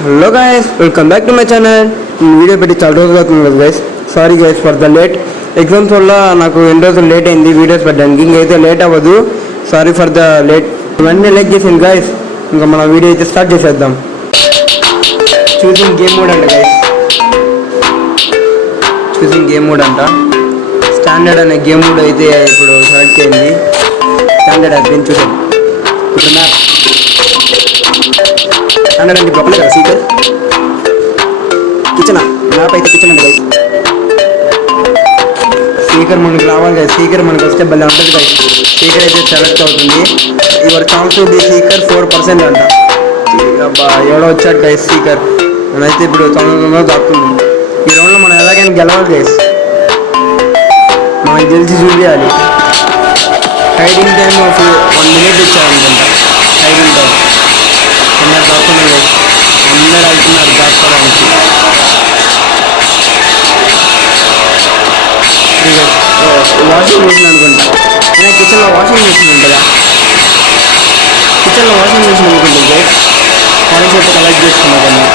Hello guys, welcome back to my channel. Video పెట్టి చాలా రోజులు అవుతుంది కదా guys. Sorry guys for the late. Exams వల్ల నాకు ఎన్ని రోజులు లేట్ అయింది వీడియోస్ పెట్టడానికి. ఇంకైతే లేట్ అవ్వదు. Sorry for the late. ఇవన్నీ లైక్ చేసింది గైస్. ఇంకా మన వీడియో అయితే స్టార్ట్ చేసేద్దాం. చూసింగ్ గేమ్ మోడ్ అంట గైస్. చూసింగ్ గేమ్ మోడ్ అంట. స్టాండర్డ్ అనే గేమ్ మోడ్ అయితే ఇప్పుడు సెలెక్ట్ అయింది. స్టాండర్డ్ అది నేను చూసాను. ఇప్పుడు మ్యాప్ స్టాండర్డ్ అంటే గొప్పలే కదా. సీకర్ కిచెన్ మ్యాప్ అయితే కిచెన్ అండి గైస్. స్పీకర్ మనకు రావాలి కదా. స్పీకర్ మనకు వస్తే భలే ఉంటుంది కదా. స్పీకర్ అయితే సెలెక్ట్ అవుతుంది. Your chance to be speaker 4% అంట. అబ్బా ఎవడో వచ్చాడు గైస్ స్పీకర్. నేనైతే ఇప్పుడు తొందరగా దాక్తుంది. ఈ రౌండ్లో మనం ఎలాగైనా గెలవాలి గైస్. మనకి గెలిచి చూపించాలి. హైడింగ్ టైం 1 minute ఇచ్చారనుకుంటా. హైడింగ్ టైం అందరు దాక్కున్నారు గైస్. అందరు వెళ్తున్నారు దాక్కోవడానికి. వాషింగ్ మెషిన్ అనుకుంటా. నేను కిచెన్లో వాషింగ్ మెషిన్ ఉంటుందా? కిచెన్లో వాషింగ్ మెషిన్ అనుకుంటుంది గైస్. కాయిన్స్ అయితే కలెక్ట్ చేసుకున్నా కన్నా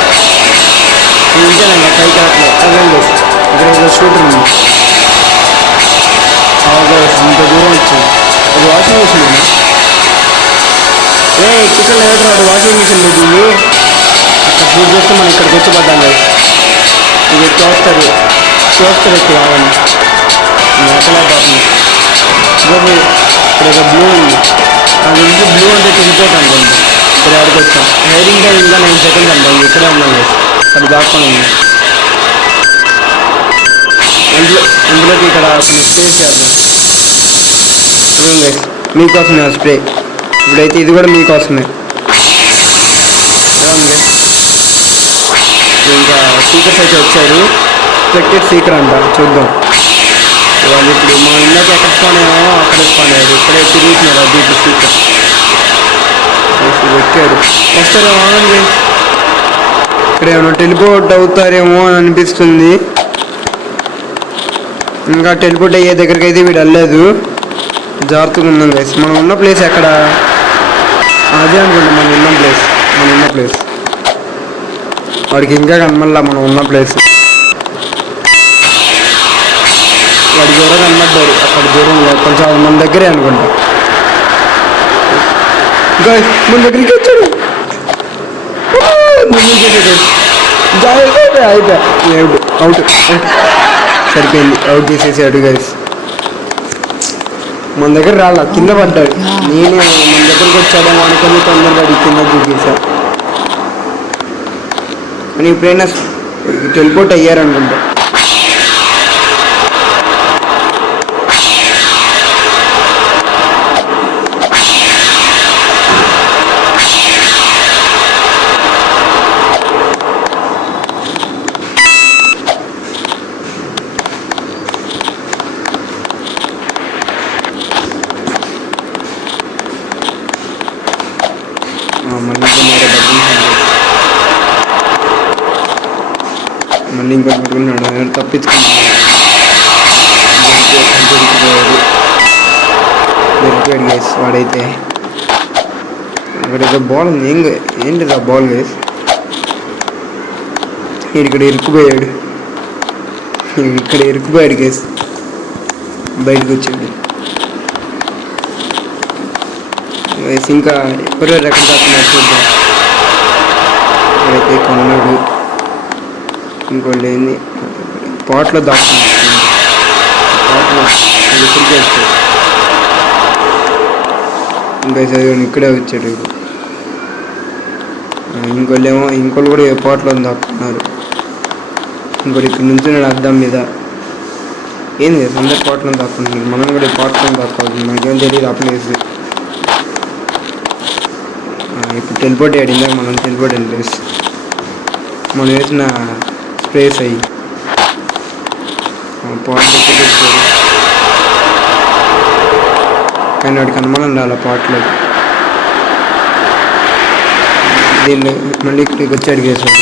నేను ఉంచాను పైకి అట్లా గైస్. ఇక్కడ ఏదో షూటర్ ఉంది. ఇంత దూరం వచ్చింది. అది వాషింగ్ మెషిన్ ఉన్నా. కిచెన్లో ఏదో వాషింగ్ మెషిన్ పెట్టింది. అక్కడ షూట్ చేస్తే మనం ఇక్కడికి వచ్చి పడ్డాం గైస్. ఇది చూస్తారు ఇక్కడ రావండి. ఎక్కలేకపోతుంది. ఇక్కడ ఏదో బ్లూ ఉంది. అది ఇంటి బ్లూ అంటే తిరిగిపోతాను అనుకోండి. ఇక్కడ ఎక్కడికి వచ్చాం. హైడింగ్ టైం ఇంకా 9 seconds అంటాం. ఇక్కడే ఉన్నాం గైస్. అది దాక్కొని ఉంది. ఇందులోకి ఇక్కడ స్ప్రే చేద్దాం. గైస్ మీకోసమే స్ప్రే. ఇప్పుడైతే ఇది కూడా మీకోసమే. ఇంకా స్పీకర్స్ అయితే వచ్చారు. ఎక్స్పెక్టెడ్ స్పీకర్ అంట. చూద్దాం. వాళ్ళు ఇప్పుడు మా ఇందాక ఎక్కడ స్పాన్ అయ్యామో అక్కడ స్పాన్ అయ్యారు. ఇక్కడే తిరుగుతున్నారు. అది స్పీకర్ ఎక్కారు. వస్తారేమో అని ఇక్కడ ఏమైనా టెలిపోర్ట్ అవుతారేమో అని అనిపిస్తుంది. ఇంకా టెలిపోర్ట్ అయ్యే దగ్గరికి అయితే వీడు వెళ్ళలేదు. జాగ్రత్తగా ఉన్నాం గైస్. మనం ఉన్న ప్లేస్ ఎక్కడ? అదే అనుకుంటా మనం ఉన్న ప్లేస్. వాడికి ఇంకా కనమల్లా మనం ఉన్న ప్లేస్. వాడికి ఎవరో కనబడ్డారు అక్కడ దూరంలో. కొంచెం మన దగ్గరే అనుకుంటా. గైస్ మన దగ్గరికి వచ్చాడు. అవుట్ సరిపోయింది. అవుట్ చేసేసాడు గైస్. మన దగ్గర రాలా, కింద పడ్డాడు. నేనే మన దగ్గరికి వచ్చాడేమో అనుకుని తొందరగా కింద చూసేసా. అని ఇప్పుడైనా టెలిపోర్ట్ అయ్యారనుకుంటా. మళ్ళీ ఇంకోటి పట్టుకున్నాడు. తప్పించుకున్నాడు. దొరికిపోయాడు గైస్ వాడైతే. అక్కడైతే బాల్ ఉంది. ఏంటిది ఆ బాల్ గైస్? ఇక్కడ ఇరుక్కుపోయాడు గైస్. బయటకు వచ్చాడు గైస్. ఇంకా ఎవరెవరు ఎక్కడ దాక్కున్నారు చూద్దాం. ఇక్కడైతే కొన్నాడు. ఇంకోళ్ళు ఏంది పాట్లో దాక్కున్నాడు. పాట్లో ఇక్కడికే వచ్చాడు. ఇంకా చదివాడు. ఇక్కడే వచ్చాడు. ఇంకోళ్ళు కూడా పాట్లో దాక్కున్నారు. ఇంకోటి ఇక్కడ నుంచి నేను అద్దం మీద. ఏంది అందరు పాటలో దాక్కుంటున్నారు. మనం కూడా పాటలో దాక్కోవాలి. మనకేం తెలియదు ఆ ప్లేస్. ఇప్పుడు టెలిపోర్ట్ అయ్యాడు. ఇందాక మనం టెలిపోర్ట్ అయిన ప్లేస్. మనం వేసిన స్ప్రేస్ అయ్యి పాట్ వచ్చాడు. కానీ వాడికి అనుమానం రాలి పాటలో. దీన్ని మళ్ళీ ఇక్కడికి వచ్చి అడిగేసాడు.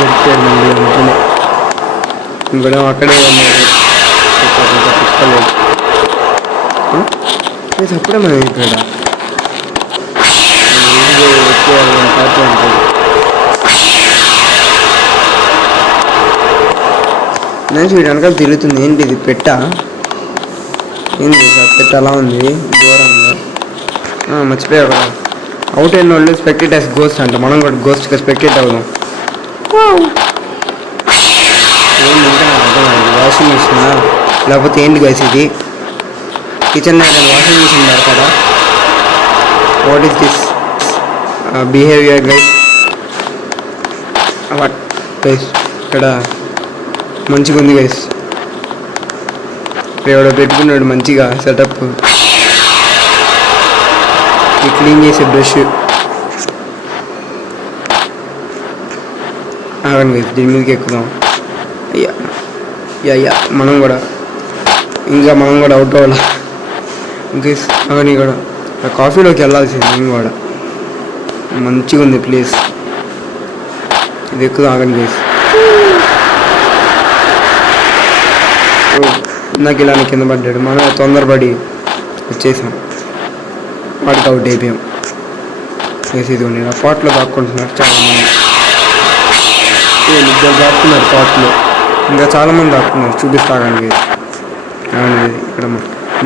దొరికాడు మళ్ళీ అనుకునే. ఇంకోటేమో అక్కడే ఉన్నాడు. తప్పించుకోలేదు. అప్పుడే మనం ఇక్కడ నేను వీడి వెనకాల తిరుగుతుంది. ఏంటి ఇది పెట్ట? ఏంటి సార్ పెట్ట అలా ఉంది ఘోరంగా. మర్చిపోయా కదా, అవుట్ అయిన వాళ్ళు స్పెక్టేటర్స్ గోస్ట్ అంట. మనం కూడా గోస్ట్గా స్పెక్టేట్ అవుదాం. ఏంటి ఇంకా నాకు అర్థమైంది. వాషింగ్ మిషన్ లేకపోతే ఏంటి గైస్ ఇది? కిచెన్ వాషింగ్ మిషన్ కదా. What is this behaviour guys? Guys ఇక్కడ మంచిగా ఉంది గైస్. ఎవడో పెట్టుకున్నాడు మంచిగా సెటప్. ఈ క్లీన్ చేసే బ్రష్ ఆగండి గైస్, దీని మీదకి ఎక్కుదాం. అయ్యా అయ్యా మనం కూడా అవుట్ అవ్వాలి గైస్. అవన్నీ కూడా కాఫీలోకి వెళ్ళాల్సింది. నేను కూడా మంచిగా ఉంది ప్లేస్. ఇది ఎక్కువ ఆగండి గైస్. నాకు ఇలా కింద పడ్డాడు. మనం తొందరపడి వచ్చేసాం. వాడికి అవుట్ అయిపోయాం. ఇది ఉండి ఆ పాట్లో దాక్కుంటున్నారు చాలామంది. ఇద్దరు దాక్కున్నారు పాట్లో, ఇంకా చాలామంది దాక్కున్నారు. చూపిస్తాగండి ఇక్కడ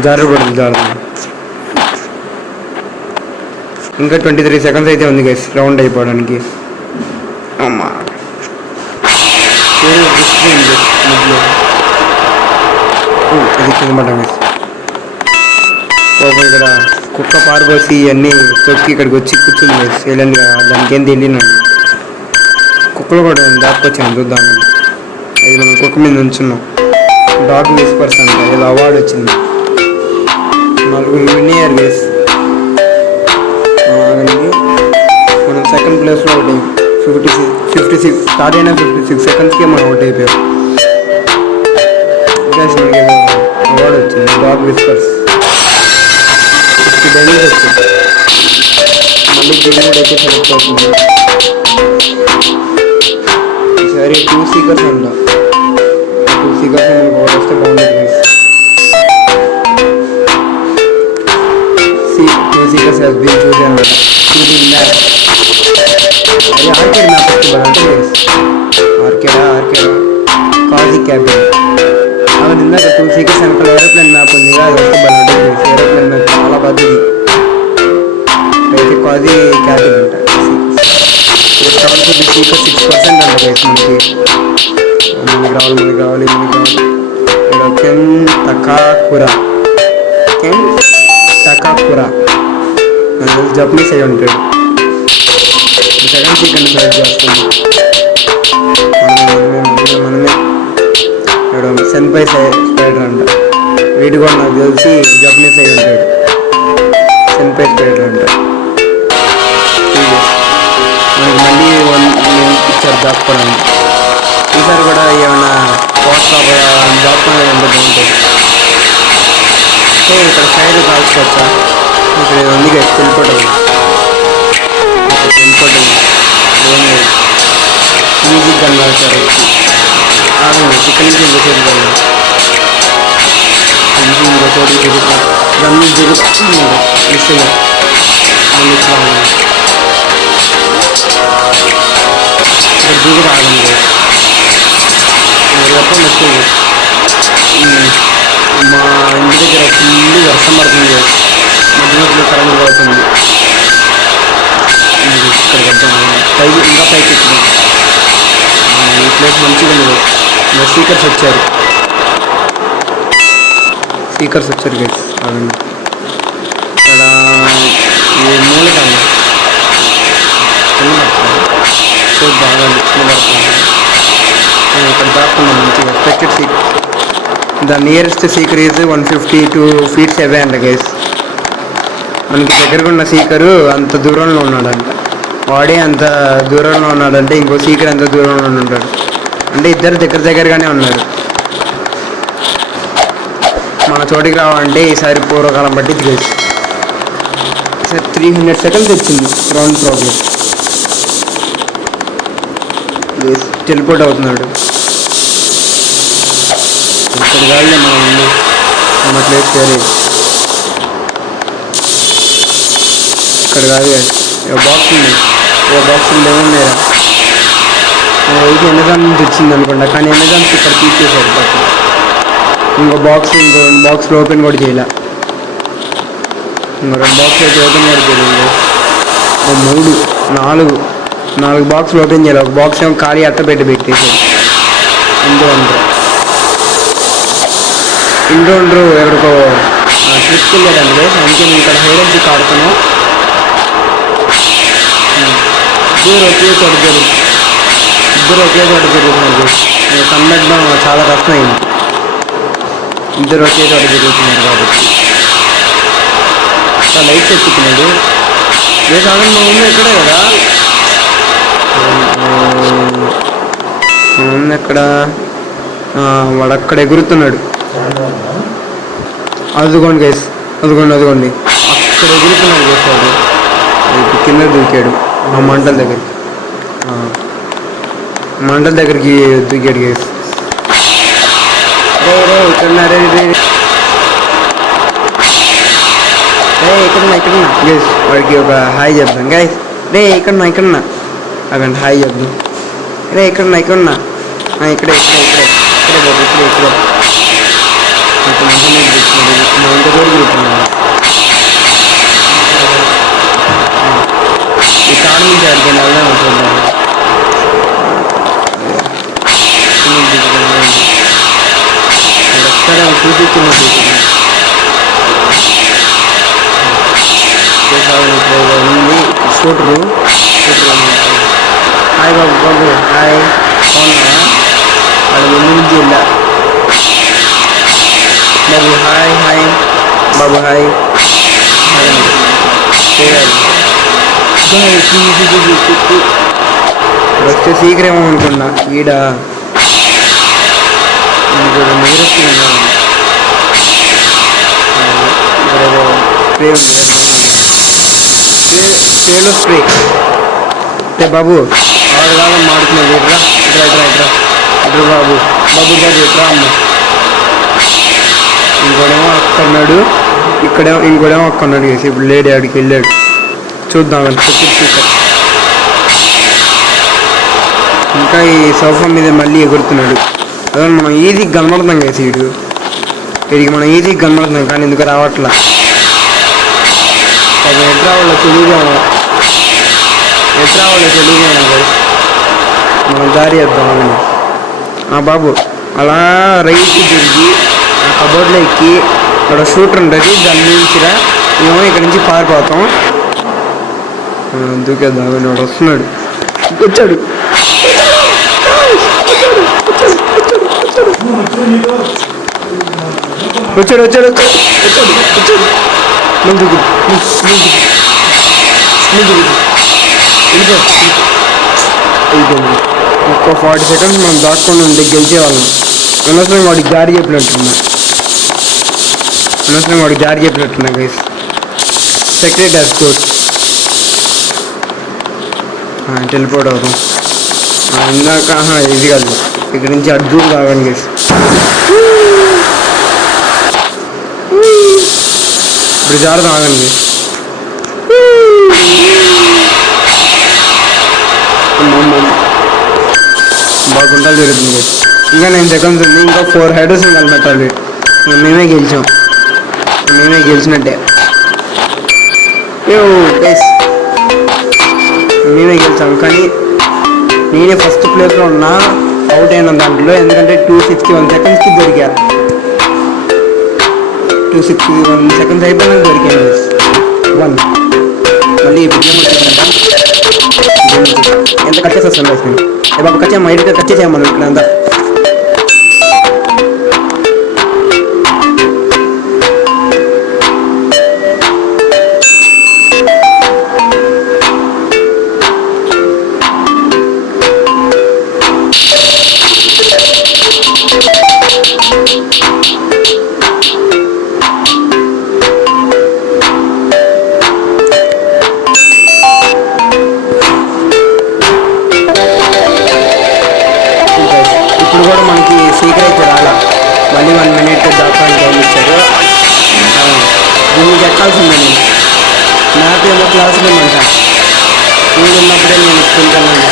జారుతుంది. ఇంకా 23 seconds అయితే ఉంది గైస్ రౌండ్ అయిపోవడానికి. అమ్మా అది కింద పడ్డాం గైస్. ఇక్కడ కుక్క పారిపోసి అన్నీ తొక్కి ఇక్కడికి వచ్చి కూర్చుంది గైస్ సైలెంట్గా. దానికి ఏం తెలియనండి. కుక్కలు కూడా దాక్కొచ్చాను చూద్దామని. అది మనం కుక్క మీద ఉంచున్నాం. డాగ్ విస్పర్స్ అంట ఏదో అవార్డు వచ్చింది. 4 విన్ అయ్యారు గైస్. మనం సెకండ్ ప్లేస్లో అవుట్ అయ్యాం. 56 స్టార్ట్ అయినా 56 secondsకే మనం అవుట్ అయిపోయాం. గైస్ మనకి ఏదో అవార్డు వచ్చింది. డాగ్ విస్పర్స్ 50 డైమండ్స్ వచ్చింది. మళ్ళీ గేమ్ కూడా అయితే సెలెక్ట్ అవుతుంది. ఈసారి 2 seekers అంట. 2 seekers మనకు అవుట్ వస్తే బాగుంటుంది guys. 2 seekers has been chosen. shooting map. అది ఆర్కేడ్ మ్యాప్ వస్తుంది గైస్. ఆర్కేడా కాజీ క్యాబిన్. అక్కడ ఇందాక 2 seekers వెనకాల ఏరోప్లేన్ మ్యాప్ ఉంది. అది వస్తే బాగుంటుంది గైస్. ఏరోప్లేన్ మ్యాప్ చాలా పెద్దది. అయితే కాజీ క్యాబిన్ అంట. సెకర్స్ 6% అంట గైస్. మనకి రావాలి. ఇక్కడ కెన్ టకాకురా జపనీస్ అయి ఉంటాడు. సెకండ్ సీకర్ని సెలెక్ట్ చేస్తాము. మనమే ఇక్కడ సెన్పై స్పైడర్ అంట. వీడు కూడా నాకు తెలిసి జపనీస్ అయి ఉంటాడు. సెన్పై స్పైడర్ అంట. మనకి మళ్ళీ 1 ఇచ్చారు దాక్కోవడానికి. ఈసారి కూడా ఏమైనా వాట్సాప్ దాక్కోవడం ఎంత బాగుంటుంది. సో ఇక్కడ సైడ్ కాల్చుకోవచ్చా? ఇక్కడ ఏదో ఉంది కదా వెళ్ళిపోవడం. మ్యూజిక్ గన్ రాశారు. ఆగండి ఇక్కడ నుంచి ఇంకో చోటు తిరుగుతా. గన్ను తిరుగుతుంది మిస్గా. మళ్ళీ ఇక్కడ దిగి రాగండి. ఎప్పుడు మెసేజ్ మా ఇంటి దగ్గర ఫుల్ వర్షం పడుతుంది. మధ్యలో కరెంట్ పడుతుంది. ఇక్కడికి వద్దాం. పైకి ఎక్కింది. ఈ ప్లేస్ మంచిగా ఉంది. స్పీకర్స్ వచ్చారు గైస్. అదండి ఇక్కడ ఈ మూలకన్నా కింద పడుతుంది. సో బాగా కింద పడుతుంది. ఇక్కడ దాక్కున్నాం మంచిగా. Expected seek the nearest seeker is 152 feet అవే అంట గైస్. మనకి దగ్గరగా ఉన్న సీకరు అంత దూరంలో ఉన్నాడంట. వాడే అంత దూరంలో ఉన్నాడంటే ఇంకో సీకర్ అంత దూరంలో ఉంటాడు. అంటే ఇద్దరు దగ్గరగానే ఉన్నారు. మన చోటికి రావాలంటే ఈసారి పూర్వకాలం పట్టింది గైస్. ఈసారి 300 seconds వచ్చింది రౌండ్ ప్రాబ్లం. టెలిపోర్ట్ అవుతున్నాడు. ఇక్కడ కాదు మన ప్లేస్ వేరే. ఇక్కడ కాదు బాక్స్ ఉంది. బాక్స్ ఏమున్నాయా? ఇది అమెజాన్ నుంచి వచ్చింది అనుకుంటా, కానీ అమెజాన్ ఇక్కడ తీసేసారు పాపం. ఇంకో బాక్స్లో ఓపెన్ కూడా చేయాల. ఇంకో 2 బాక్స్ అయితే ఓపెన్ కూడా చేయాలి. 4 బాక్స్లు ఓపెన్ చేయాలి. ఒక బాక్స్ ఏమో ఖాళీ అట్ట పెట్టేసాడు. ఇండ్రు ఎక్కడికో ట్రిప్కి వెళ్ళాడండి. అందుకే నేను ఇక్కడ హైడ్ అండ్ సీక్ ఆడుతున్నాను. ఇద్దరు ఒకే చోట జరుగుతున్నారు. కన్నడం చాలా కష్టమైంది. ఇద్దరు ఒకే చోట జరుగుతున్నారు కాబట్టి లైట్ చెప్పుకున్నాడు. కాదు మా మమ్మీ ఎక్కడే కదా, మా మమ్మీ ఎక్కడ, వాడు అక్కడ ఎగురుతున్నాడు. అదిగోండి గైస్, అదిగోండి అక్కడ ఎగురుతున్నాడు గైస్. వాడు కింద దూకాడు ఆ మంటల దగ్గరికి దూకాడు గైస్. ఇక్కడ గైస్ వాడికి ఒక హాయ్ చెప్దాం గైస్. ఇక్కడ అక్కడ హాయ్ చెప్దాం. ఇక్కడ ఇక్కడే బాబు, ఇక్కడే మా ఇంటి కూడా తిరుగుతున్నాడు. ఈ కాడు నుంచి ఆడికి వెళ్దాం చూద్దాం. ఒక్కడే చూపించిన ఉంది షూటరు. హాయ్ బాబు, హాయ్ బాగున్నావా? వాడు ముందు నుంచి వెళ్ళా. బాబు హాయ్ బాబు హాయ్ వస్తే శీఘ్రం అనుకున్నా. ఈడ స్ప్రే అంటే బాబు ఆడు కాదు మాడుతున్నాడు. ఇట్రా బాబు ఇట్రా అమ్మ. ఇంకోడేమో అక్కడున్నాడు, ఇంకోడేమో అక్కడున్నాడు చేసి. ఇప్పుడు లేడీ ఆడికి వెళ్ళాడు. చూద్దాం ఇంకా ఈ సోఫా మీద మళ్ళీ ఎగురుతున్నాడు. అదే మనం ఈజీగా కనబడుతున్నాం కదా వీడికి మనం ఈజీగా కనబడుతున్నాం, కానీ ఎందుకు రావట్లా. ఎట్రా వాళ్ళ తెలియదేమో మనం దారి వేద్దాం. బాబు అలా రైట్ తిరిగి ఆ కబోర్డ్లో ఎక్కి అక్కడ షూటర్ ఉంటుంది, దాన్ని నిలిచిరా. మేము ఇక్కడ నుంచి పారిపోతాం. దూకేద్దాం. వాడు వస్తున్నాడు. వచ్చాడు ఒక్క 40 సెకండ్స్ మనం దాక్కుండా ఉంటే గెలిచేవాళ్ళం. అనవసరం వాడికి జారి చెప్పినట్టున్నా గైస్. సెక్రెట్ ఎస్కోర్ట్ వెళ్ళిపోవడం. ఇందాక ఇది కాదు, ఇక్కడ నుంచి అడ్డు కావాలి గైస్. ఇప్పుడు జాగ్రత్త ఆగండి. బాగుంటా జరుగుతుంది. ఇంకా 9 సెకండ్స్ ఉంది. ఇంకా 4 హెడర్స్ కలపెట్టాలి. మేమే గెలిచినట్టే. మేమే గెలిచాం, కానీ నేనే ఫస్ట్ ప్లేస్లో ఉన్నా. అవుట్ అయిన దాంట్లో, ఎందుకంటే 261 సెకండ్స్కి దొరికా. 261 సెకండ్స్ అయిపోయినా దొరికాను. 1 మళ్ళీ ఎంత కట్ చేసి వస్తాను నేను. బాబు కట్ చేయమ్మా, ఎడిటర్ కట్ చేసేయమ్మా నువ్వు ఇక్కడ అంతా. ఇప్పుడు కూడా మనకి సీక్రెట్ అయితే రాలా. మళ్ళీ 1 మినిట్ దాకా టైం ఇచ్చారు. దీనికి ఎక్కాల్సిందే. మ్యాప్ ఏమో క్లాసులో మంట. స్కూల్ ఉన్నప్పుడే నేను స్కూల్కి వెళ్ళాను.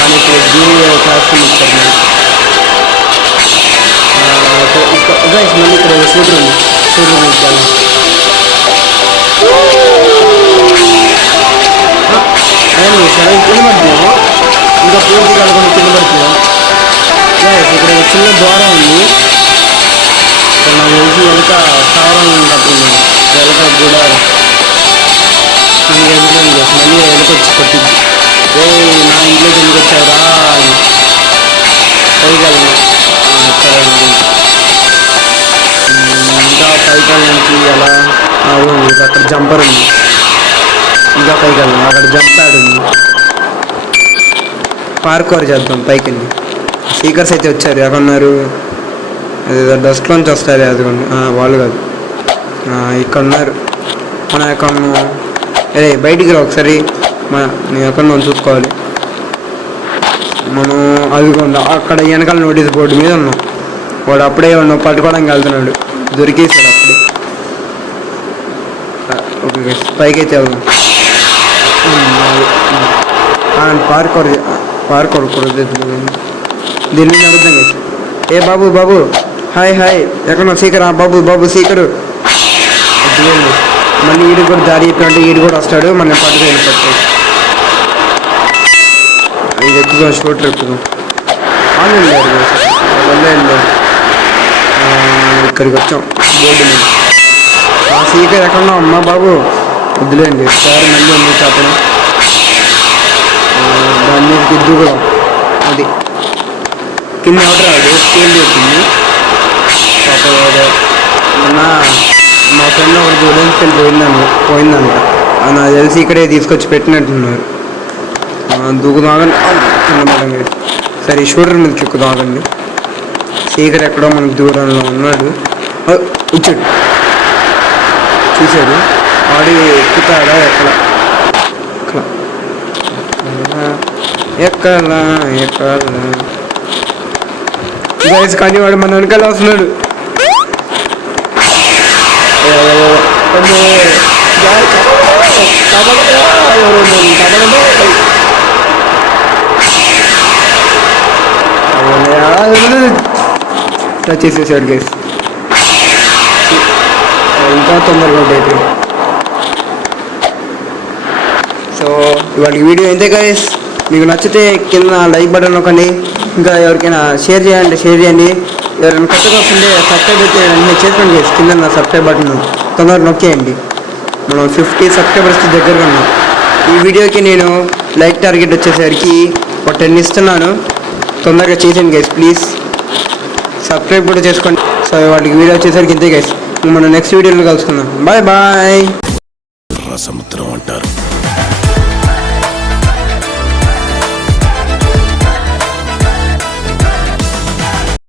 కానీ ఇప్పుడు జూనియర్ క్లాస్ రూమ్ ఇచ్చారు గైస్. మళ్ళీ ఇక్కడ షూటర్ ఉంది, షూటర్ ఇచ్చాను. సెవెన్ కింద పడుతున్నాం, ఇంకా పూర్తి కలగకుండా కింద పడుతున్నాం గైస్. ఇక్కడ చిన్న ద్వారం ఉంది, ఇక్కడ నాకు తెలిసి వెనక స్థావరం కట్టుకున్నాను. వెనక కూడా నాకు ఎదుగుతాను గైస్. మళ్ళీ వెనక వచ్చి కొట్టింది. నా ఇంట్లోకి ఎందుకు వచ్చావురా అని పైగలను ఇంకా పైకాల నుంచి అలా ఉంది. అక్కడ జంపర్ ఉంది, ఇంకా పైకాలం అక్కడ జంప్ ప్యాడ్ ఉంది. పార్కౌర్ చేద్దాం పైకి. స్పీకర్స్ అయితే వచ్చారు, ఎక్కడున్నారు? అది డస్ట్లోంచి వస్తారు, అది వాళ్ళు కాదు, ఇక్కడ ఉన్నారు. మన ఎక్కడ అదే బయటికి రా ఒకసారి, నేను ఎక్కడ చూసుకోవాలి. మనం అదిగోండి అక్కడ వెనకాల నోటీస్ బోర్డు మీద ఉన్నాం. వాడు అప్పుడే పట్టుకోవడానికి వెళ్తున్నాడు, దొరికేసాడు అప్పుడే. ఓకే పైకి అయితే వెళ్దాం. పార్కౌర్ కూడా దీని మీద అర్థం కదా. ఏ బాబు బాబు, హాయ్ హాయ్, ఎక్కడో సీకరా బాబు సీకరు. మళ్ళీ ఈడు కూడా దారి చెప్పినట్టు ఈడు కూడా వస్తాడు, మళ్ళీ పట్టుకొని ఇది ఎక్కుదాం, షూటర్ ఎక్కుదాం. ఇక్కడికి వచ్చాం బోర్డు మీద. ఆ సీకర్ ఎక్కడున్నావు అమ్మా బాబు? వద్దులేండి సార్, మళ్ళీ ఉంది చెప్పడం. దాని మీద దిద్దు కూడా అది కింద ఎవరు రాడు, స్కేల్ చేస్తుంది పాప. మా ఫ్రెండ్ ఒకటి జూడెన్స్కి పోయిందంట, నాకు తెలిసి ఇక్కడే తీసుకొచ్చి పెట్టినట్టున్నారు. దూకుదాగండి కింద పడండి. సరే షూటర్ మీదకి ఎక్కుదాగండి. శేఖర్ ఎక్కడో మనకు దూరంలో ఉన్నాడు, వచ్చాడు, చూశాడు. వాడి ఎక్కుతాడా? ఎక్కలా గైస్, కానీ వాడు మన వెనకాల వస్తున్నాడు. టచ్ చేసేసాడు గైస్, ఇంకా తొందరగా అయిపోయింది. సో ఇవాళ వీడియో ఇంతే గైస్. మీకు నచ్చితే కింద లైక్ బటన్ నొక్కండి, ఇంకా ఎవరికైనా షేర్ చేయండి. ఎవరైనా కొత్తగా వస్తుంటే సబ్స్క్రైబ్ అయితే వెంటనే చేసుకోండి గైస్. కింద నా సబ్స్క్రైబ్ బటన్ తొందరగా నొక్కేయండి. మనం 50 సబ్స్క్రైబర్స్కి దగ్గరగా ఉన్నాం. ఈ వీడియోకి నేను లైక్ టార్గెట్ వచ్చేసరికి ఒక 10 ఇస్తున్నాను. తొందరగా చేసేయండి గైస్ ప్లీజ్. సబ్స్క్రైబ్ కూడా చేసుకోండి. సో వాటికి వీడియో వచ్చేసరికి ఇంతే గైస్. మనం నెక్స్ట్ వీడియోలో కలుసుకుందాం. Bye bye. సముద్రం అంటారు.